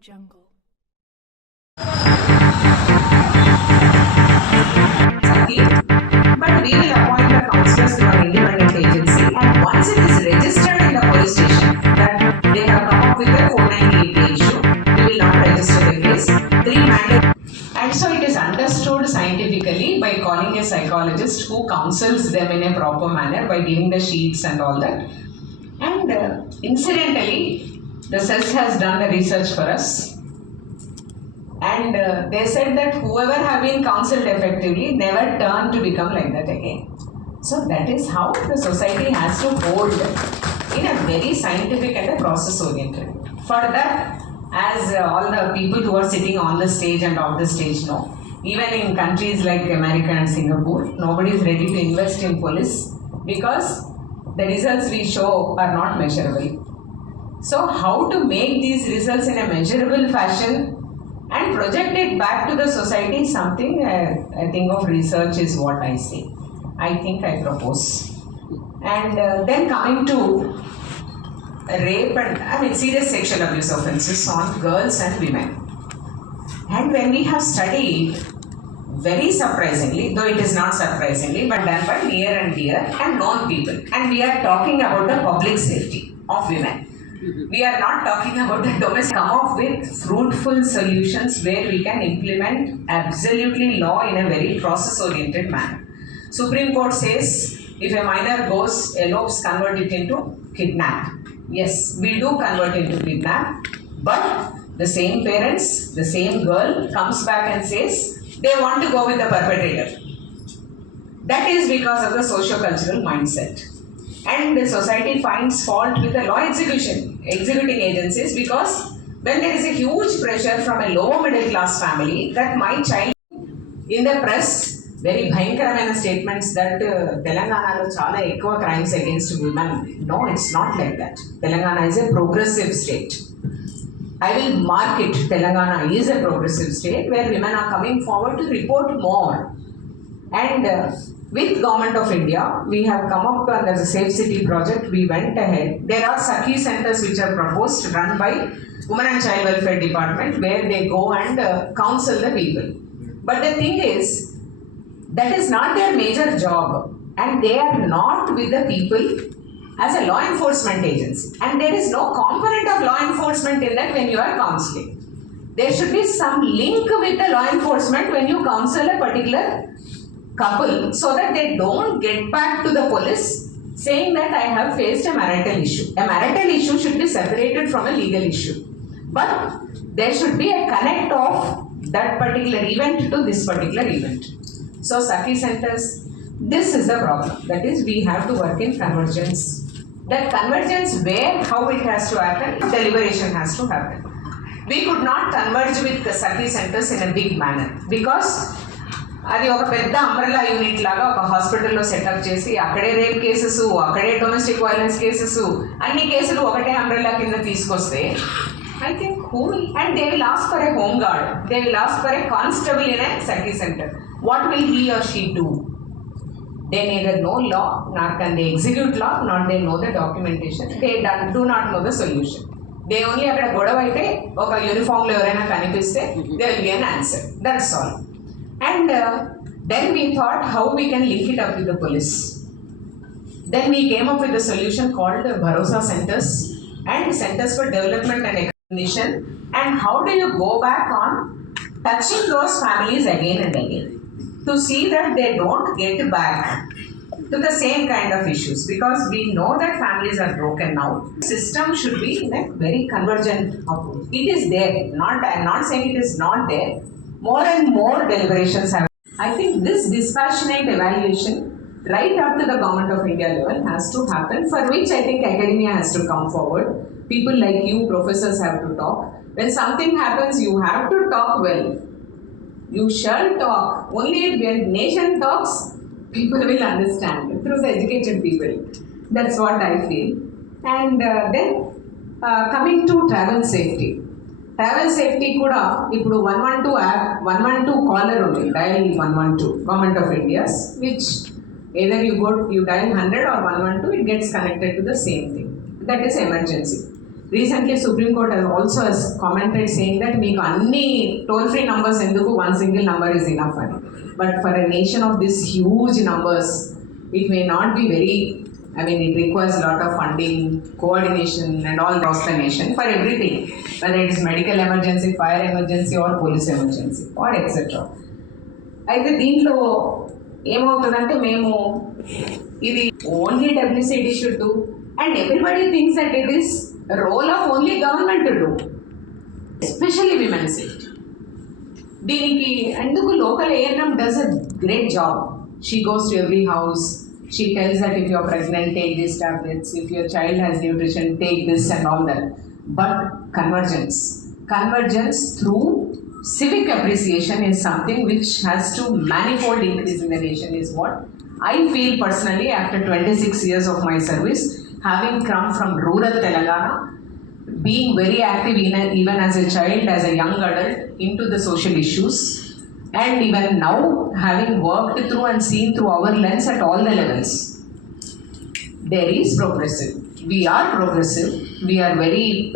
Jungle. But we will appoint the councillors through an independent agency, and once it is registered in the police station that they have come up with a 498 issue, we will not register the case. 3 mandate. And so it is understood scientifically by calling a psychologist who counsels them in a proper manner by giving the sheets and all that. And incidentally, the CES has done the research for us. And they said that whoever have been counseled effectively never turn to become like that again. So that is how the society has to hold in a very scientific and a process oriented. For that, as all the people who are sitting on the stage and off the stage know, even in countries like America and Singapore, nobody is ready to invest in police because the results we show are not measurable. So how to make these results in a measurable fashion and project it back to the society, something I think of research is what I say. I think I propose. And then coming to rape and serious sexual abuse offences on girls and women. And when we have studied, very surprisingly, though it is not surprisingly, but done by near and dear and known people. And we are talking about the public safety of women. We are not talking about the domestic. Come up with fruitful solutions where we can implement absolutely law in a very process-oriented manner. Supreme Court says if a minor goes, elopes, convert it into kidnap. Yes, we do convert into kidnap, but the same parents, the same girl comes back and says they want to go with the perpetrator. That is because of the socio-cultural mindset. And the society finds fault with the law executing agencies because when there is a huge pressure from a lower middle class family that my child in the press very bhayankaramaina statements that Telangana lo chala ekkuva crimes against women. No, it's not like that. Telangana is a progressive state. I will mark it. Telangana is a progressive state where women are coming forward to report more. And with Government of India, we have come up under the Safe City project. We went ahead. There are Sakhi centers which are proposed, run by Women and Child Welfare Department, where they go and counsel the people. But the thing is, that is not their major job, and they are not with the people as a law enforcement agency. And there is no component of law enforcement in that when you are counseling. There should be some link with the law enforcement when you counsel a particular couple so that they don't get back to the police saying that I have faced a marital issue. A marital issue should be separated from a legal issue. But there should be a connect of that particular event to this particular event. So Sakhi centers, this is the problem. That is, we have to work in convergence. That convergence where, how it has to happen, deliberation has to happen. We could not converge with the Sakhi centers in a big manner because అది ఒక పెద్ద umbrella unit లాగా ఒక హాస్పిటల్లో setup చేసి అక్కడే rape cases, అక్కడే domestic violence cases, అన్ని కేసులు ఒకటే అంబ్రెల్లా కింద తీసుకొస్తే I think and they will ask for a home guard, they will ask for a constable in a Sakhi centre. What will he or she do? They neither know law, nor can they execute law, nor they know the documentation. They do not know the solution. They only అక్కడ గొడవ అయితే ఒక యూనిఫామ్లో ఎవరైనా కనిపిస్తే there will be an answer. That's all. And then we thought how we can link it up with the police. Then we came up with a solution called Bharosa Centers and Centers for Development and Recognition. And how do you go back on touching those families again and again to see that they don't get back to the same kind of issues, because we know that families are broken now. System should be in a very convergent approach. It is there. I'm not saying it is not there. More and more deliberations have. I think this dispassionate evaluation right up to the Government of India level has to happen, for which I think academia has to come forward. People like you, professors, have to talk. When something happens, you have to talk well. You shall talk. Only when nation talks, people will understand through the educated people. That's what I feel. And then coming to travel safety. Travel safety కూడా ఇప్పుడు 112 app, 112 caller ఉంది, dial 112 government of India's, which either you dial 100 or 112, it gets connected to the same thing. That is emergency. Recently, Supreme Court has also has commented saying that మీకు అన్ని toll-free numbers ఎందుకు, one single number is enough అని. But for a nation of this huge numbers, it may not be very, it requires a lot of funding, coordination and all across the nation for everything, whether it is medical emergency, fire emergency or police emergency or etc. అయితే దీంట్లో ఏమవుతుందంటే మేము ఇది only WCD should do and everybody thinks that it is a role of only government to do, especially women's safety. దీనికి ఎందుకు local ANM does a great job. She goes to every house. She tells that if you're pregnant, take these tablets. If your child has nutrition, take this and all that. But convergence through civic appreciation is something which has to manifold increase in the nation is what I feel personally after 26 years of my service, having come from rural Telangana, being very active even as a child, as a young adult into the social issues, and even now having worked through and seen through our lens at all the levels. There is progressive. We are progressive. We are very